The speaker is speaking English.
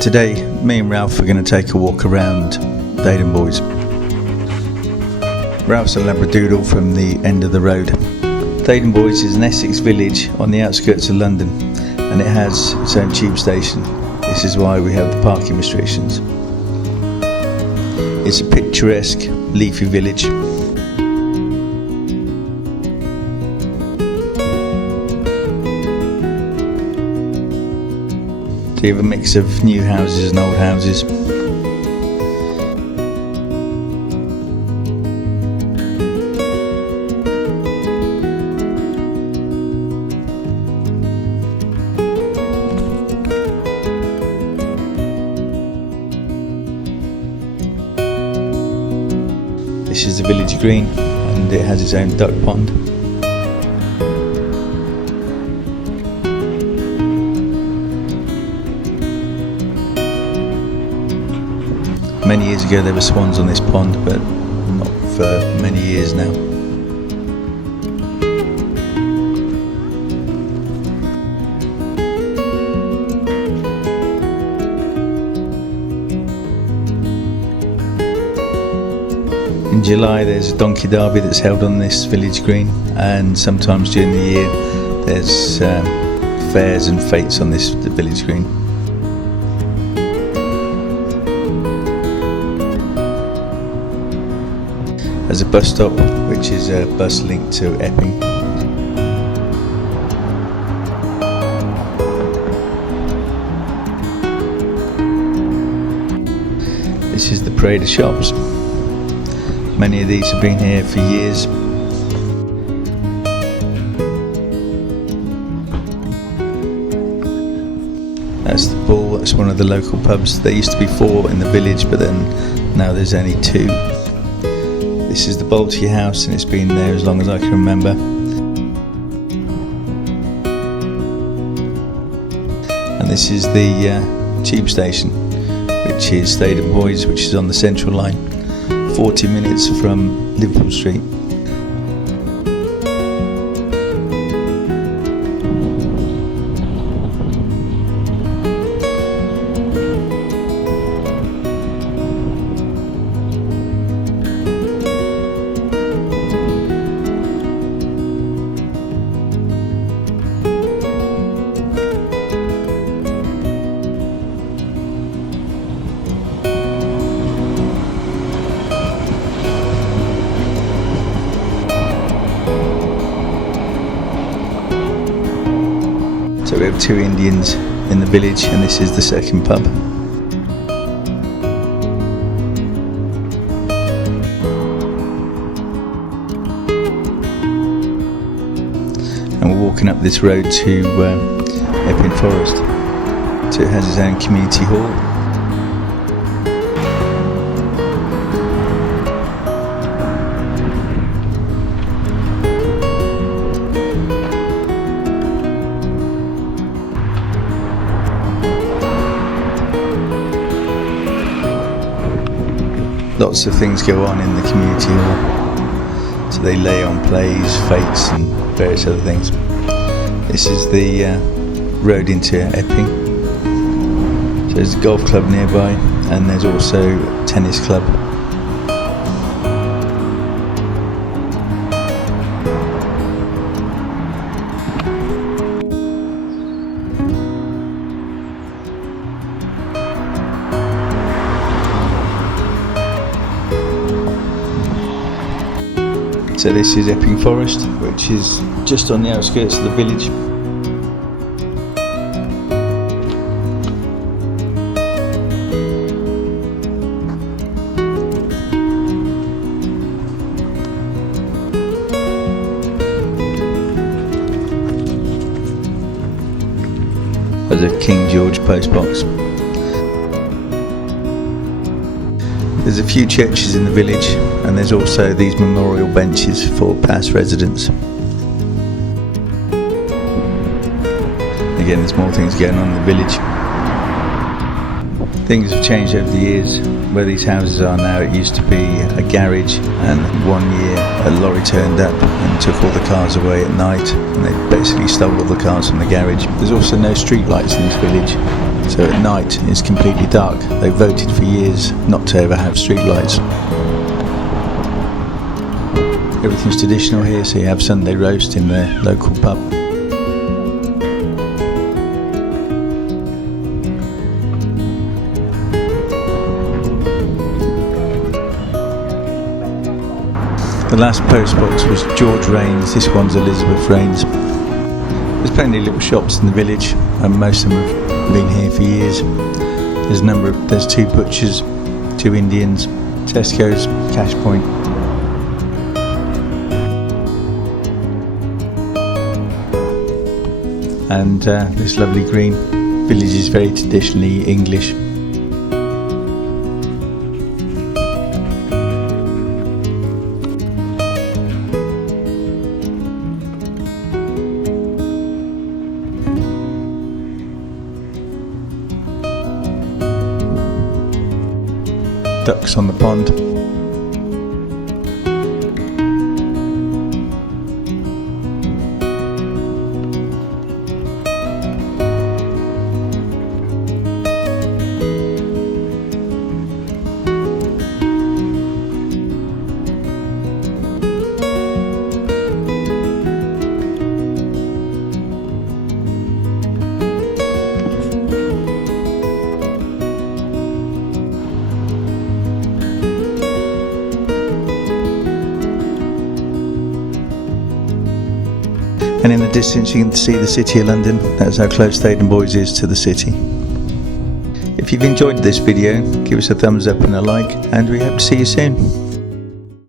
Today, me and Ralph are going to take a walk around Theydon Bois. Ralph's a Labradoodle from the end of the road. Theydon Bois is an Essex village on the outskirts of London, and it has its own tube station. This is why we have the parking restrictions. It's a picturesque, leafy village. So you have a mix of new houses and old houses. This is the village green, and it has its own duck pond. Many years ago there were swans on this pond, but not for many years now. In July there's a donkey derby that's held on this village green, and sometimes during the year there's fairs and fetes on the village green. There's a bus stop, which is a bus link to Epping. This is the parade of shops. Many of these have been here for years. That's the Bull, that's one of the local pubs. There used to be 4 in the village, but then now there's only 2. This is the Bolty house, and it's been there as long as I can remember. And this is the tube station, which is Theydon Bois, which is on the central line, 40 minutes from Liverpool Street. So we have 2 Indians in the village, and this is the second pub. And we're walking up this road to Epping Forest. So it has its own community hall. Lots of things go on in the community hall. So they lay on plays, fetes and various other things. This is the road into Epping. So there's a golf club nearby, and there's also a tennis club. So this is Epping Forest, which is just on the outskirts of the village. There's a King George postbox. There's a few churches in the village, and there's also these memorial benches for past residents. Again, there's more things going on in the village. Things have changed over the years. Where these houses are now, it used to be a garage, and one year a lorry turned up and took all the cars away at night, and they basically stole all the cars from the garage. There's also no street lights in this village. so at night it's completely dark. They voted for years not to ever have street lights. Everything's traditional here, so you have Sunday roast in the local pub. The last postbox was George Rains, this one's Elizabeth Rains. There's plenty of little shops in the village, and most of them have been here for years. There's 2 butchers, 2 Indians, Tesco's, Cash Point. And this lovely green village is very traditionally English. Ducks on the pond. And in the distance you can see the City of London. That's how close Theydon Bois is to the city. If you've enjoyed this video, give us a thumbs up and a like, and we hope to see you soon.